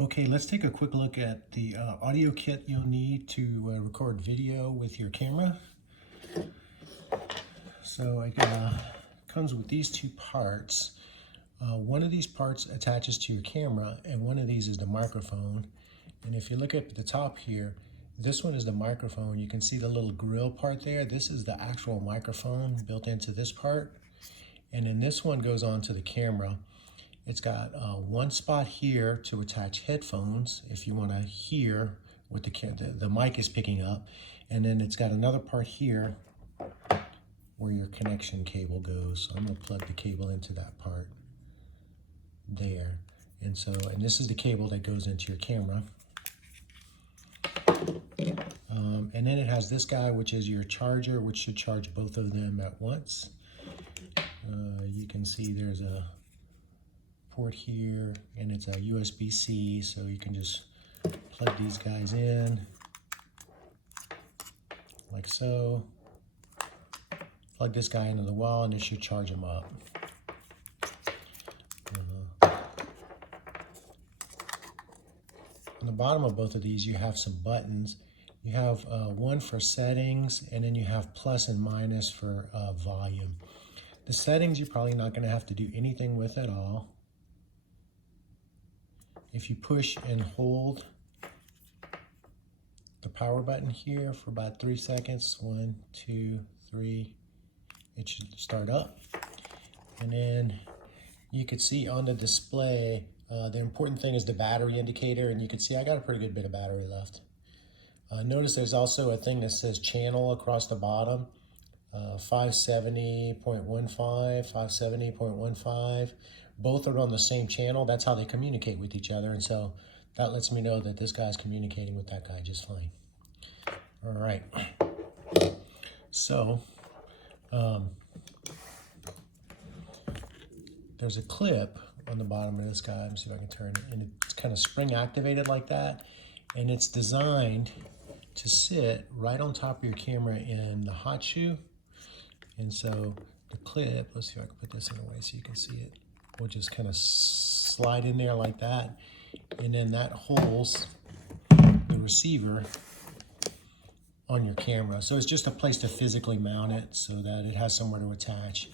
Okay, let's take a quick look at the audio kit you'll need to record video with your camera. So it comes with these two parts. One of these parts attaches to your camera, and one of these is the microphone. And if you look at the top here, this one is the microphone. You can see the little grill part there. This is the actual microphone built into this part. And then this one goes onto the camera. It's got one spot here to attach headphones if you want to hear what the mic is picking up. And then it's got another part here where your connection cable goes. So I'm going to plug the cable into that part there. And this is the cable that goes into your camera. And then it has this guy, which is your charger, which should charge both of them at once. You can see there's a port here, and it's a USB-C, so you can just plug these guys in like so. Plug this guy into the wall, and it should charge them up. On the bottom of both of these, you have some buttons. You have one for settings, and then you have plus and minus for volume. The settings you're probably not going to have to do anything with at all. If you push and hold the power button here for about 3 seconds, 1, 2, 3, it should start up. And then you could see on the display, the important thing is the battery indicator, and you can see I got a pretty good bit of battery left. Notice there's also a thing that says channel across the bottom, 570.15, 570.15. Both are on the same channel. That's how they communicate with each other, and so that lets me know that this guy's communicating with that guy just fine. All right. So there's a clip on the bottom of this guy. Let me see if I can turn it. And it's kind of spring activated like that. And it's designed to sit right on top of your camera in the hot shoe. And so the clip, let's see if I can put this in a way so you can see it. We'll just kind of slide in there like that. And then that holds the receiver on your camera. So it's just a place to physically mount it so that it has somewhere to attach.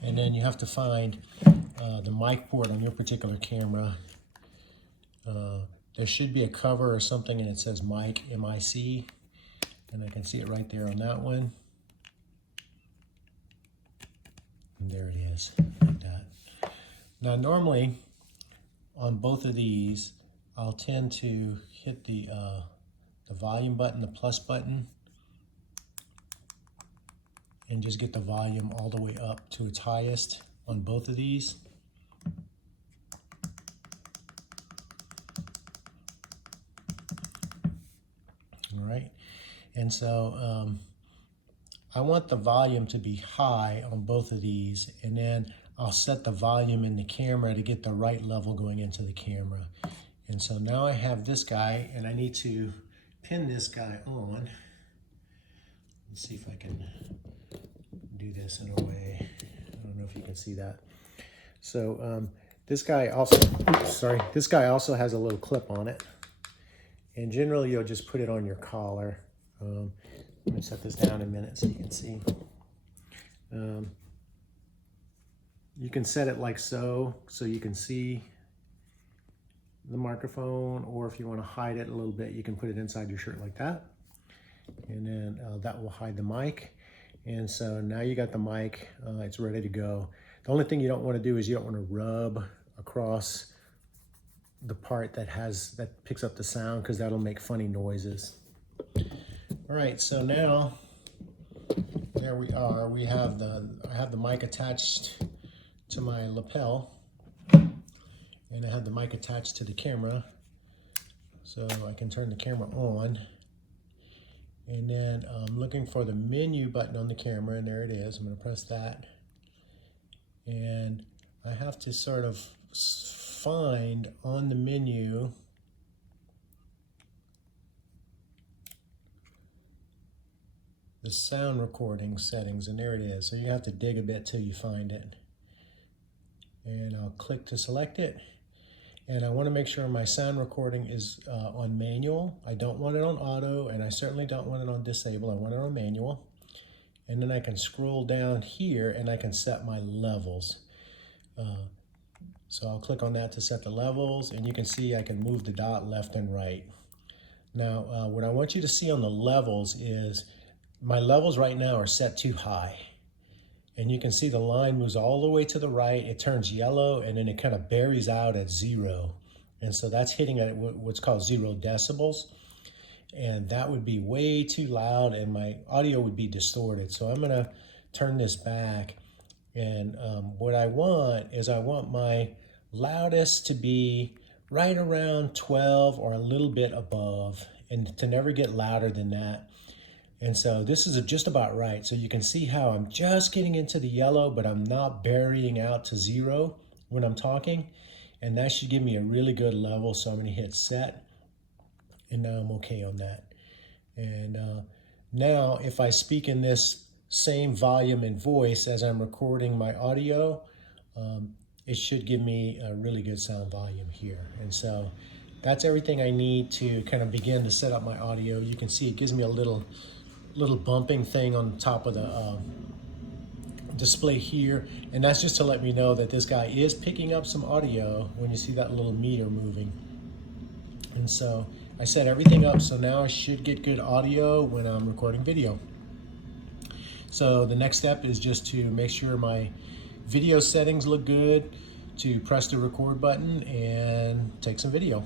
And then you have to find the mic port on your particular camera. There should be a cover or something, and it says mic, M-I-C, and I can see it right there on that one. And there it is, like that. Now normally on both of these, I'll tend to hit the volume button, the plus button, and just get the volume all the way up to its highest on both of these. All right, and so I want the volume to be high on both of these, and then I'll set the volume in the camera to get the right level going into the camera. And so now I have this guy, and I need to pin this guy on. Let's see if I can do this in a way. I don't know if you can see that. So this guy also has a little clip on it. And generally you'll just put it on your collar. Let me set this down a minute so you can see. You can set it like so you can see the microphone, or if you want to hide it a little bit, you can put it inside your shirt like that. And then that will hide the mic. And so now you got the mic, it's ready to go. The only thing you don't want to do is you don't want to rub across the part that picks up the sound, because that'll make funny noises. All right, so now there we are. I have the mic attached to my lapel, and I have the mic attached to the camera, so I can turn the camera on. And then I'm looking for the menu button on the camera, and there it is. I'm going to press that. And I have to sort of find on the menu the sound recording settings, and there it is. So you have to dig a bit till you find it. And I'll click to select it. And I want to make sure my sound recording is on manual. I don't want it on auto, and I certainly don't want it on disable. I want it on manual. And then I can scroll down here and I can set my levels. So I'll click on that to set the levels, and you can see I can move the dot left and right. Now, what I want you to see on the levels is my levels right now are set too high. And you can see the line moves all the way to the right, it turns yellow, and then it kind of buries out at 0. And so that's hitting at what's called 0 decibels. And that would be way too loud and my audio would be distorted. So I'm gonna turn this back. And what I want is I want my loudest to be right around 12 or a little bit above, and to never get louder than that. And so this is just about right. So you can see how I'm just getting into the yellow, but I'm not burying out to 0 when I'm talking. And that should give me a really good level. So I'm gonna hit set, and now I'm okay on that. And now if I speak in this same volume and voice as I'm recording my audio, it should give me a really good sound volume here. And so that's everything I need to kind of begin to set up my audio. You can see it gives me a little bumping thing on top of the display here, and that's just to let me know that this guy is picking up some audio when you see that little meter moving. And so I set everything up, so now I should get good audio when I'm recording video. So the next step is just to make sure my video settings look good, to press the record button and take some video.